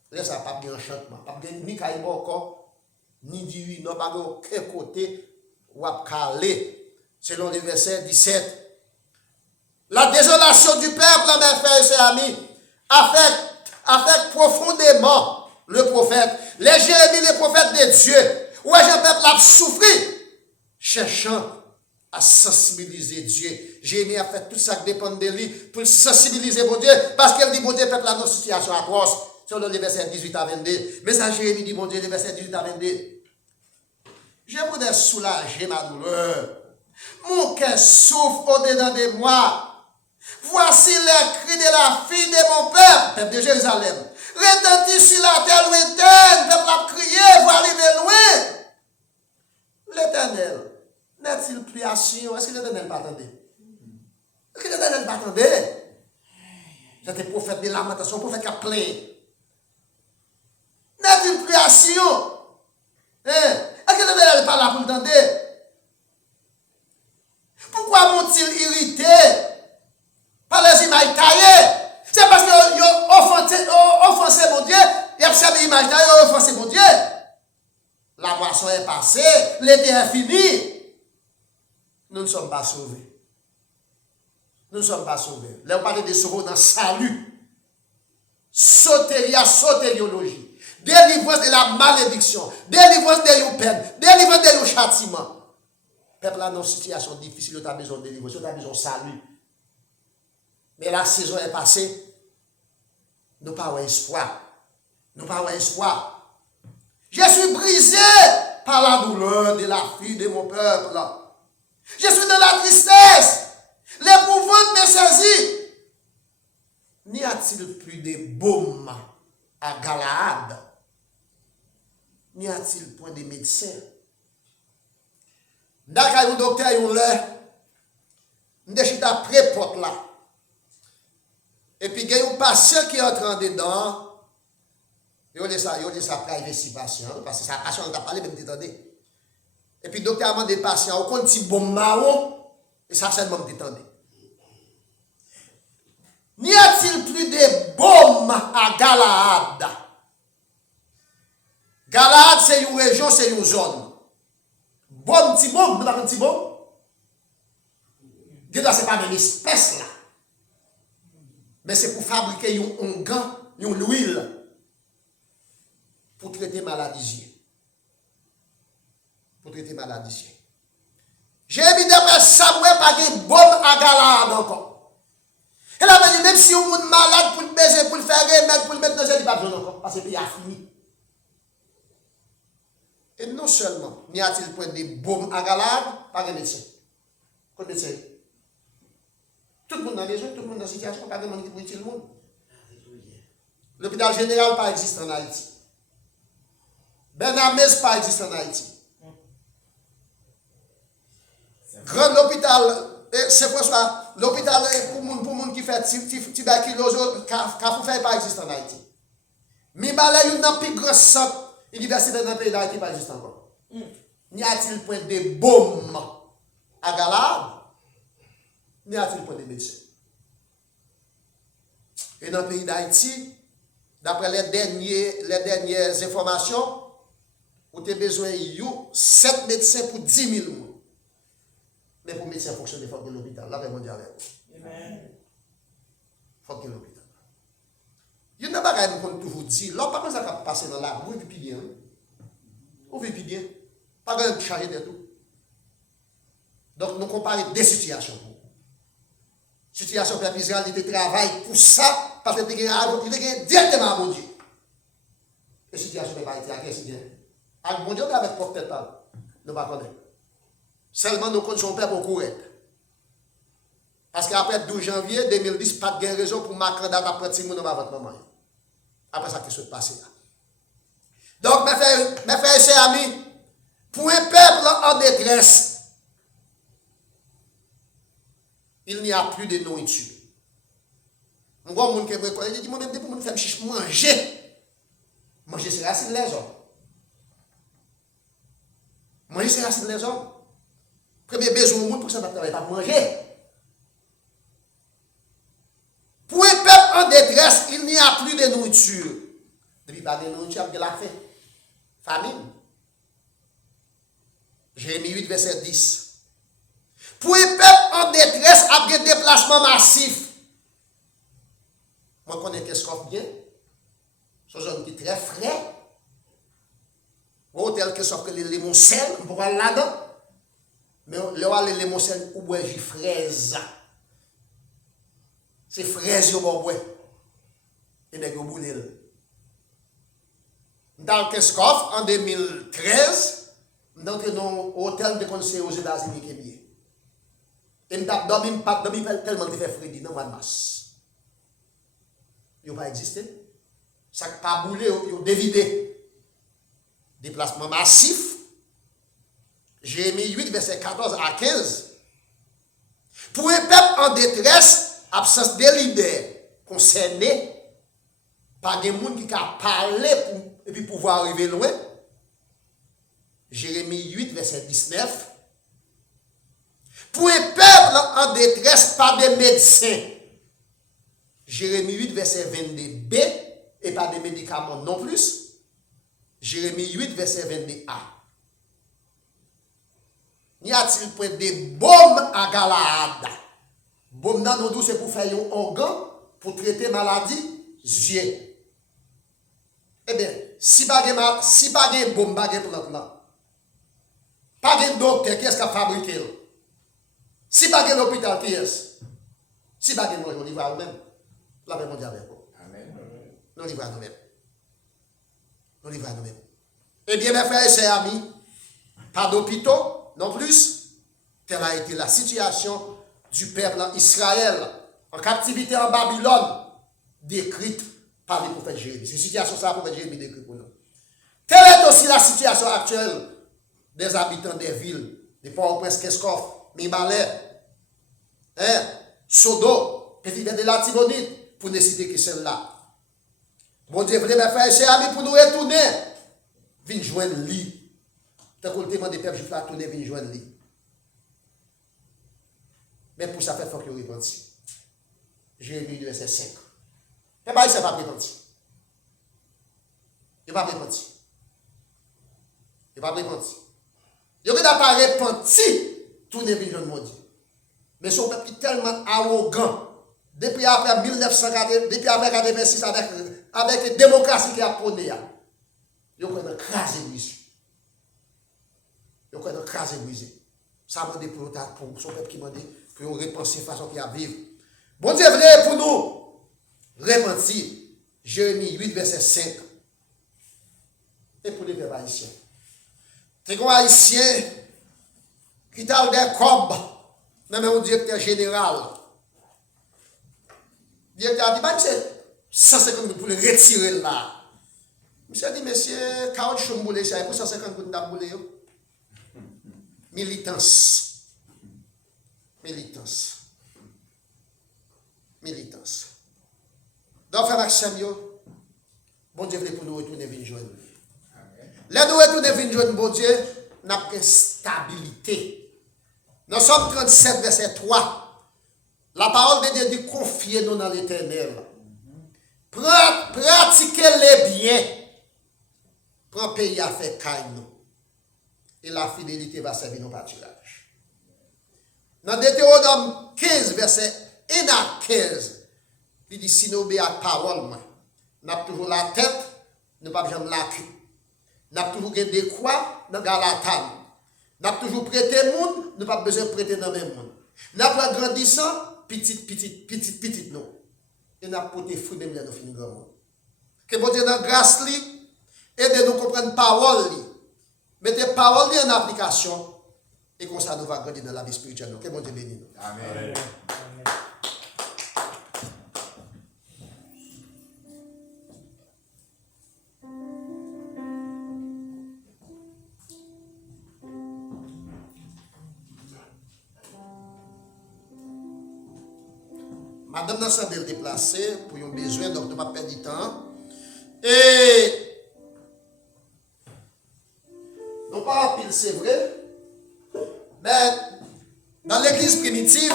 Là, ça n'a pas de enchantement. Pas de ni caïbo encore, ni divin, non, pas de aucun côté ou à caler. Selon le verset 17. La désolation du peuple, mes frères et ses amis, affecte profondément le prophète. Les Jérémie, les prophètes de Dieu. Ouais, j'ai un peuple a souffert, cherchant à sensibiliser Dieu. Jérémie a fait tout ça qui dépend de lui pour sensibiliser mon Dieu, parce qu'elle dit, mon Dieu, peuple a une situation atroce. Sur le verset 18 à 22. Mais ça, Jérémie dit, mon Dieu, le verset 18 à 22. Je voudrais soulager ma douleur. Mon cœur souffre au-dedans de moi. Voici les cris de la fille de mon peuple, peuple de Jérusalem. Retentit sur la terre lointaine, peuple a crié, vous arrivez loin. L'Éternel, n'est-il plus assis? Est-ce que l'Éternel pas attendait? Est-ce que l'Éternel pas attendait? C'était prophète de lamentation, prophète qui a plaint. création. Est-ce que le n'est pas là pour l'entendre? Pourquoi m'ont-ils irrité par les images taillées? C'est parce qu'ils ont offensé mon Dieu, ils ont observé l'image taillée, ils ont offensé mon Dieu. La moisson est passée, l'été est fini. Nous ne sommes pas sauvés. Nous ne sommes pas sauvés. Là, on parle de sauver dans le salut. Sotériologie. Délivrance de la malédiction. Délivrance de la peine. Délivrance de la châtiment. Peuple a dans une situation difficile, il a besoin de délivrance, il a besoin de salut. Mais la saison est passée. Nous n'avons pas espoir. Nous n'avons pas espoir. Je suis brisé par la douleur de la fille de mon peuple. Je suis dans la tristesse. L'épouvante me saisit. N'y a-t-il plus de baume à Galaad? N'y a-t-il point de médecins? D'accord, un docteur, un lait. Nous sommes pré-porte là. Et puis, il y a un patient qui est entré dedans. Il y a ça privacy patient. Parce que c'est un patient qui a parlé, même t'étendez. Et puis, le docteur a demandé au patient, on compte si bon marron. Et ça, c'est le même t'étendez. N'y a-t-il plus de baume à Galaad? Galaad, c'est une région, c'est une zone. Baume, petit baume, nous avons un petit baume. Ce n'est pas même espèce là. Mais c'est pour fabriquer un gant, une huile, pour traiter maladie. Pour traiter maladie. J'ai mis d'après Samuel pas de baume à Galaad encore. Et là, même si on est malade pour le baiser, pour le faire remettre, pour le mettre dans un lit, pas besoin encore, parce que le pays a fini. Et non seulement, n'y a-t-il point de baume à Galaad, pas de médecin. Quoi de médecin? Tout le monde dans les gens, tout le monde dans la situation, pas de monde qui peut utiliser le monde. L'hôpital général pas existe en Haïti. Bernamès pas existe en Haïti. Grand l'hôpital, c'est pour ça, l'hôpital pour monde qui fait tuberculose, Carrefour pas existe en Haïti. Mais il y a un plus grand centre universitaire dans le pays d'Haïti pas existe encore. N'y a-t-il point de baume à Galaad? N'y a-t-il point de médecins? Et dans le pays d'Haïti, d'après les dernières informations, vous avez besoin de 7 médecins pour 10 000 mots. Mais pour médecin fonctionner, il faut que l'hôpital. Là, on dit avec vous. Il faut que l'hôpital. Il y a une bagaille qu'on toujours dit, là, par exemple, ça va passer dans la rue, vous vivez bien. Vous vivez bien. Pas de charger de tout. Donc, nous comparons deux situations. Situation pour Israël, il travaille pour ça, parce qu'il est directement à mon Dieu. Et situation pour Haïti, à qui bien? À mon Dieu, avec propre tête, nous ne connaissons pas. Seulement, nous connaissons pas pour correct. Parce qu'après 12 janvier 2010, pas de raison pour ma candidate après 6 mois dans votre maman. Après ça, qui s'est passé là. Donc, mes frères et chers amis, pour un peuple en détresse, il n'y a plus de nourriture. On voit les gens qui me connaissent, ils disent, moi, même pour me faire manger. Manger, c'est racine les hommes. Manger, c'est racine les hommes. Premier besoin au monde pour que ça ne travaille pas manger. Pour un peuple en détresse, il n'y a plus de nourriture. Depuis pas de nourriture, il y a la faim. Famine. Jérémie 8, verset 10. Pour un peuple en détresse, après déplacement massif. Moi, je connais qu'est-ce qu'on bien. C'est un zone qui est très frais. Tel que sauf que les limoncelles, on peut aller là-dedans. Mais les limoncelles, ou boire des fraises. C'est fraises au bois. Et les boulets. Dans le Kescoff, en 2013, nous entrons dans un hôtel de conseil aux États-Unis qui est bien. Et nous avons dormi tellement de fait frédit dans le mois de mars. Il n'a pas existé. Ça n'a pas boulé, il a dévidé. Déplacement massif. Jérémie 8, verset 14 à 15. Pour un peuple en détresse, absence de leader concerné, pas de monde qui a parlé et puis pouvoir arriver loin. Jérémie 8, verset 19. Pour un peuple en détresse, pas de médecins. Jérémie 8, verset 22b, et pas de médicaments non plus. Jérémie 8, verset 22a. N'y a-t-il point des baumes à Galaad? Baume nan nous c'est pour faire un organ, pour traiter maladie, yeux. Eh bien, si pas de baume, pas de plante là, pas de docteur, qui est-ce qui a fabriqué? Si pas de l'hôpital, qui est-ce? Si pas de nous, on y va nous-mêmes. La même on dit avec vous. Amen. Nous y va nous-mêmes. Nous y va nous-mêmes. Eh bien, mes frères et sœurs amis, pas d'hôpitaux non plus. Telle a été la situation du peuple Israël en captivité en Babylone, décrite par le prophète Jérémie. C'est situation ça, le prophète Jérémie décrit pour nous. Telle est aussi la situation actuelle des habitants des villes, des Port-au-Prince, Kescoff, Mibalais, Sodo, Petit-Bête de la Tibonite, pour ne citer que celle-là. Bon Dieu, mes frères et sœurs amis, pour nous retourner, venir joindre lit. Tant qu'on demande des peuples juifs à tourner, venir joindre lit. Mais pour ça, il faut que vous repentiez. Jérémie 2, verset 5. Et bien, il ne pas repenti. Il ne va pas repenti. Il ne va pas repenti. Il ne va pas repenti, tourner vers mon Dieu. Mais son peuple est tellement arrogant. Depuis après 1940, depuis après 86, avec la démocratie qui a prôné, il y a un crasé brisé. Il y a un crasé brisé. Ça m'a dit pour son peuple qui m'a dit pour repenser la façon qu'il a vivre. Bon Dieu, vrai pour nous repentir. Jérémie 8, verset 5. Et pour les peuples haïtiens. C'est un haïtien qui t'a des cobs, même un directeur général. Le directeur a dit, bah, c'est 150 000 pour le retirer là. Monsieur a dit, monsieur, 40 chou moulé, c'est pour 150 000 d'abouler. Militance. Donc, frère Maxime, bon Dieu voulait pour nous retourner vers joindre. Là, nous retourner vers joindre, bon Dieu, nous avons une stabilité. Nous sommes 37, verset 3. La parole de Dieu dit confiez-nous dans l'Éternel. Pratiquez les biens. Prends pays à faire caille nous. Et la fidélité va servir nos pâturages. Dans Deutéronome 15, verset 1 à 15, il dit si nous obéissons à la parole, nous avons toujours la tête, nous n'avons pas jamais la queue. Nous avons toujours des croix dans la table. Nous avons toujours prêté le monde, nous n'avons pas besoin de prêter dans le même monde. Nous avons grandissant, petit nous. Et nous avons porté fruit même dans nos fins grand. Que bon Dieu dans grâce, aidez-nous à comprendre la parole. Mettez la parole en application. Et comme ça, nous allons grandir dans la vie spirituelle. Que bon Dieu bénisse nous. Amen. Madame n'a pas déplacé pour un besoin, donc ne pas perdre du temps. Et non pas en pile, c'est vrai. Mais dans l'église primitive,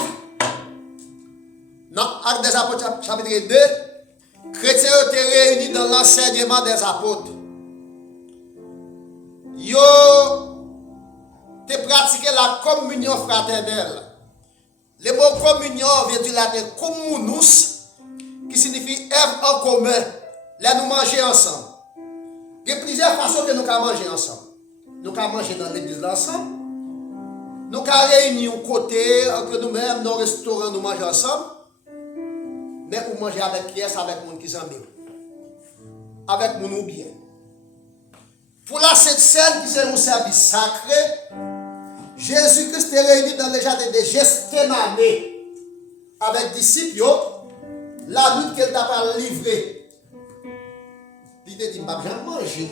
dans Actes des Apôtres, chapitre 2, chrétiens étaient réunis dans l'enseignement des apôtres. Ils ont pratiqué la communion fraternelle. Le mot communion vient du latin communus, qui signifie œuvre en commun. Là, nous mangeons ensemble. Il y a plusieurs façons que nous pouvons manger ensemble. Nous pouvons manger dans l'église ensemble. Nous pouvons réunir un côté, entre nous-mêmes, dans le restaurant, nous mangeons ensemble. Mais pour manger avec pièce, avec les gens qui s'en bien. Avec mon bien. Pour la Sainte Seine, qui est un service sacré, Jésus-Christ est réuni dans le jardin de Gethsémane avec disciples, la lutte qu'elle t'a pas livrée. Il te dit, je vais manger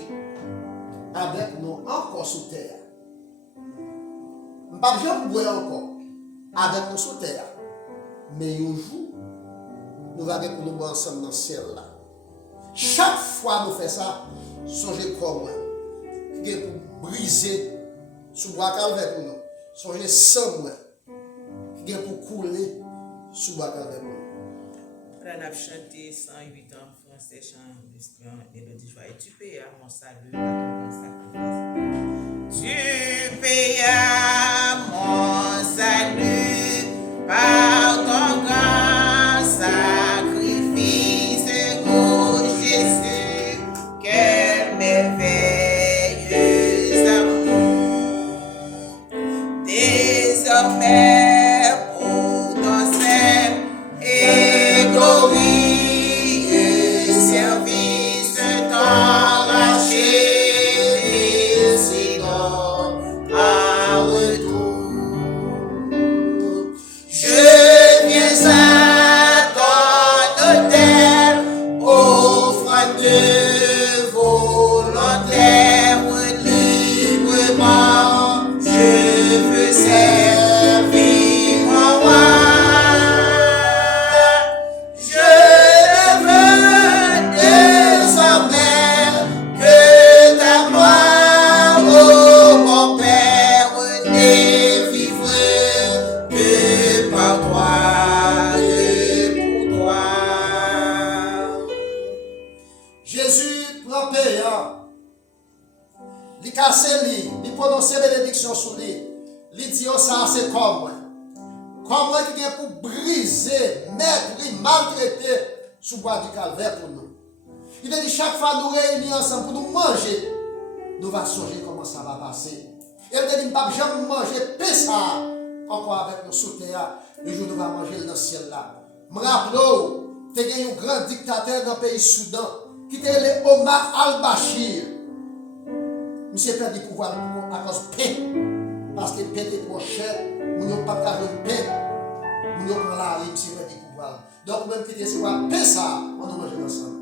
avec nous encore sous terre. Je vais boire encore avec nous sous terre. Mais un jour, nous allons nous boire ensemble dans le ciel là. Chaque fois nous faisons ça, songez comme moi. Qui est pour briser sous bois calvaire pour nous. Songez sans moi. Qui est pour couler sous bois calvaire pour nous. On a chanté 108 ans français, chant mélodie joyeux. Tu payas mon salut à ton grand sacrifice. Tu payas mon salut par ton grand sacrifice, oh Jésus, quel merveilleux amour. Désormais, pour ton saint et glorieux service, t'enracher décidant à retour. Je viens à ton autel, offrande volontaire, librement, je veux servir mon roi. Je ne veux désormais que ta gloire, oh mon Père, ne vivre que par toi et pour toi. Jésus prend payant. Il casse lui, il prononce bénédiction sur lui. Il dit oh, ça c'est comme moi. Comme moi qui vient pour briser, mettre, maltraiter sous bois du calvaire pour nous. Il a dit chaque fois nous réunir ensemble pour nous manger, nous allons songer comment ça va passer. Il a dit nous ne pouvons jamais manger ça encore avec nous sous terre. Le jour où nous allons manger dans le ciel là. Je me rappelle, il y a un grand dictateur dans le pays Soudan qui était le Omar al-Bashir. Monsieur perdu le pouvoir à cause de paix. Parce que le paix est trop cher. Nous n'avons pas de paix. Nous n'avons pas la rue, monsieur perdu le pouvoir. Donc, même qui est quoi, paix ça, on doit manger ensemble.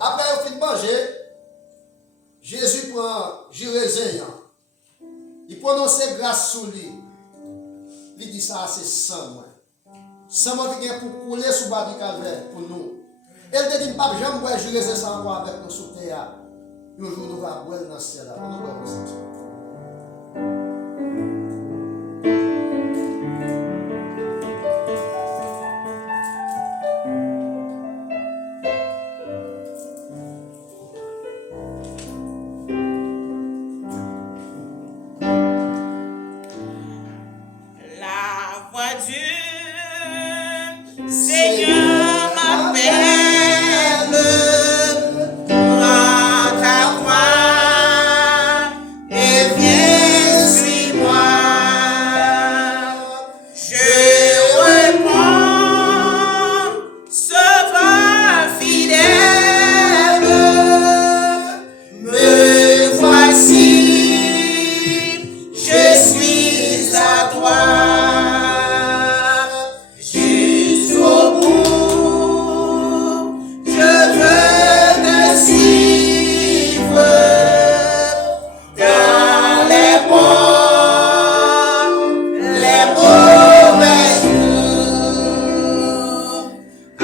Après, au fin de manger, Jésus prend Jérémie. Il prononce grâce sur lui. Il dit ça, c'est sang moi. Sang moi qui vient pour couler sous bas du calvaire pour nous. Elle te dit, pas jamais boire Jérémie ça encore avec nous sous terre. Un jour nous allons boire dans ce ciel là. On va boire dans ce ciel. La voix du Seigneur m'appelle, prends ta croix et viens, suis-moi. Je réponds, Sauveur fidèle, me voici, je suis à toi. Jusqu'au bout, je veux te suivre dans les bons, les mauvais jours. À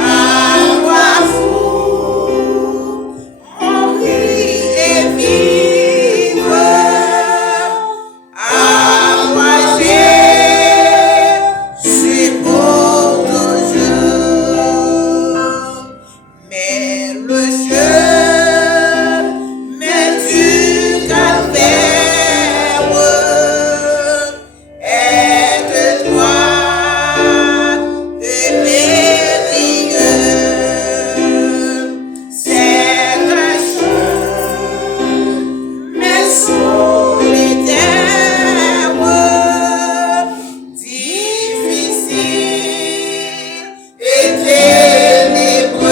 toi fou, mourir et vivre. À toi Jésus pour toujours. Mais le chemin du calvaire est étroit et périlleux. C'est un chemin solitaire, difficile et ténébreux.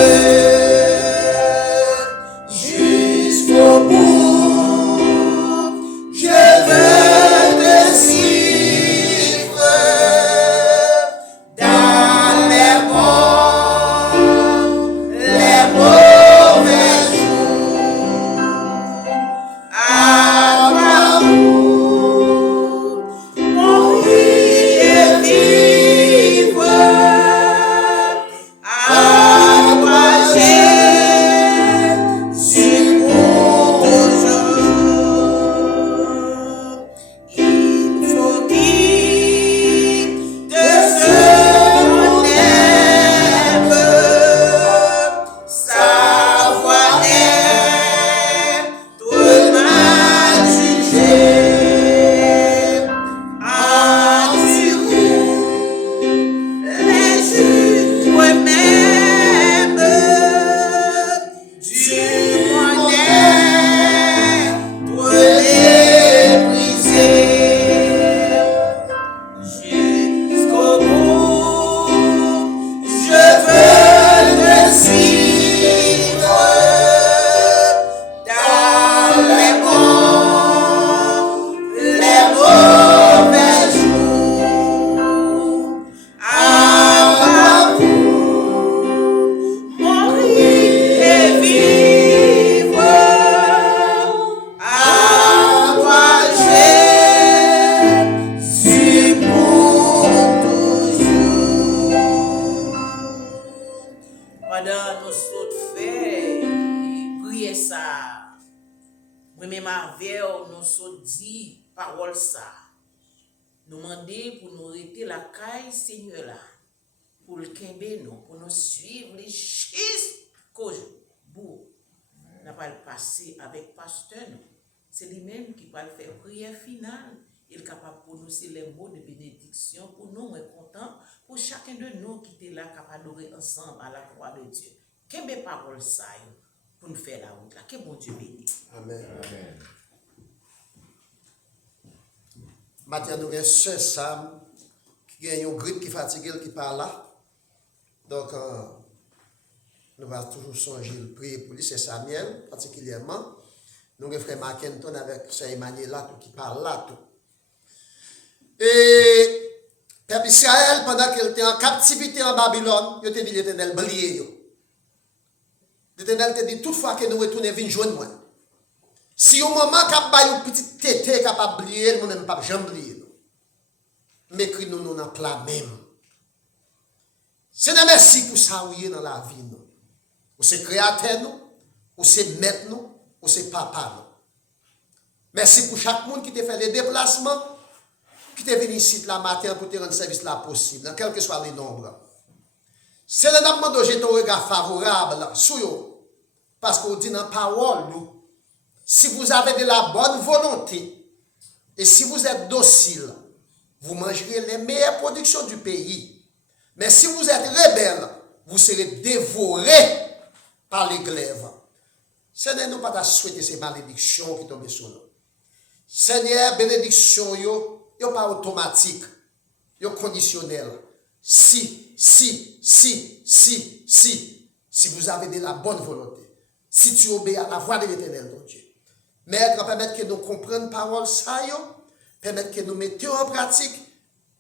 ça. Moi-même avec nous so dit parole ça. Nous demander pour nous rester la caille Seigneur là. Pour le kembe nous, pour nous suivre les jusqu'au bout. N'a pas le passer avec pasteur nous. C'est lui-même qui va faire prière finale. Il est capable de prononcer les mots de bénédiction pour nous, on est content pour chacun de nous qui était là capable d'adorer ensemble à la croix de Dieu. Quelle parole ça pour nous faire la route là. Que bon Dieu bénisse. Amen. Amen. Maintenant, nous avons ce Sam qui a une grippe qui fatigue, qui parle là. Donc, nous allons toujours songer le prier pour lui, c'est Samuel particulièrement. Nous avons frère Mackenton avec Sœur Emmanuel là, qui parle là. Tout. Et peuple Israël, pendant qu'il était en captivité en Babylone, il a dit l'Éternel oublié. L'Éternel te dit toutefois que nous retournons venir joindre moi. Si au moment qu'il y a une petite tête capable d'oublier, nous n'aimons pas jamais oublier. Mais que nous n'en plat même. C'est un merci pour ça oui dans la vie. Nous. Ou c'est créateur, nous, ou c'est maître, nous, ou c'est papa. Nous. Merci pour chaque monde qui te fait les déplacements. Qui est venu ici la matin pour te rendre service là possible, quel que soit le nombre. C'est le demande de jeter un regard favorable sur eux. Parce qu'on dit dans la parole, si vous avez de la bonne volonté et si vous êtes docile, vous mangerez les meilleures productions du pays. Mais si vous êtes rebelle, vous serez dévorés par les glaives. Seigneur, nous pas souhaiter ces malédictions qui tombent sur nous. Seigneur, bénédiction, yo pas automatique, yo conditionnel. Si vous avez de la bonne volonté, si tu obéis à la voix de l'Éternel, ton Dieu. Maître, permettre que nous comprenions parole ça, permettre que nous mettions en pratique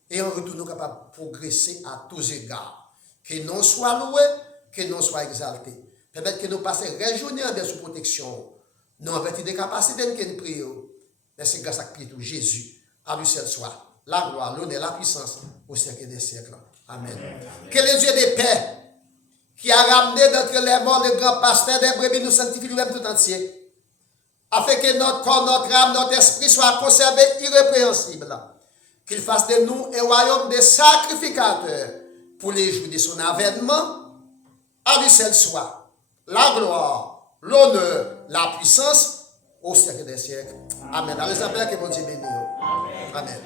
et en retour nous capables de progresser à tous égards. Que nous soyons loués, que nous soyons exaltés. Permettre que nous passions régionnaires de sous protection. Nous avons des capacités de prier. Mais c'est grâce à Christ Jésus. À lui seul soit la gloire, l'honneur, la puissance au siècle des siècles. Amen. Que les yeux de paix qui a ramené d'entre les morts le grand pasteur des brebis nous sanctifie nous-mêmes tout entier. Afin que notre corps, notre âme, notre esprit soient conservés irrépréhensibles. Qu'il fasse de nous un royaume de sacrificateurs pour les jours de son avènement. À lui seul soit la gloire, l'honneur, la puissance au siècle des siècles. Amen. Allez, que mon Dieu bénisse. Amen.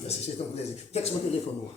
Merci, c'est un plaisir. Texte mon téléphone.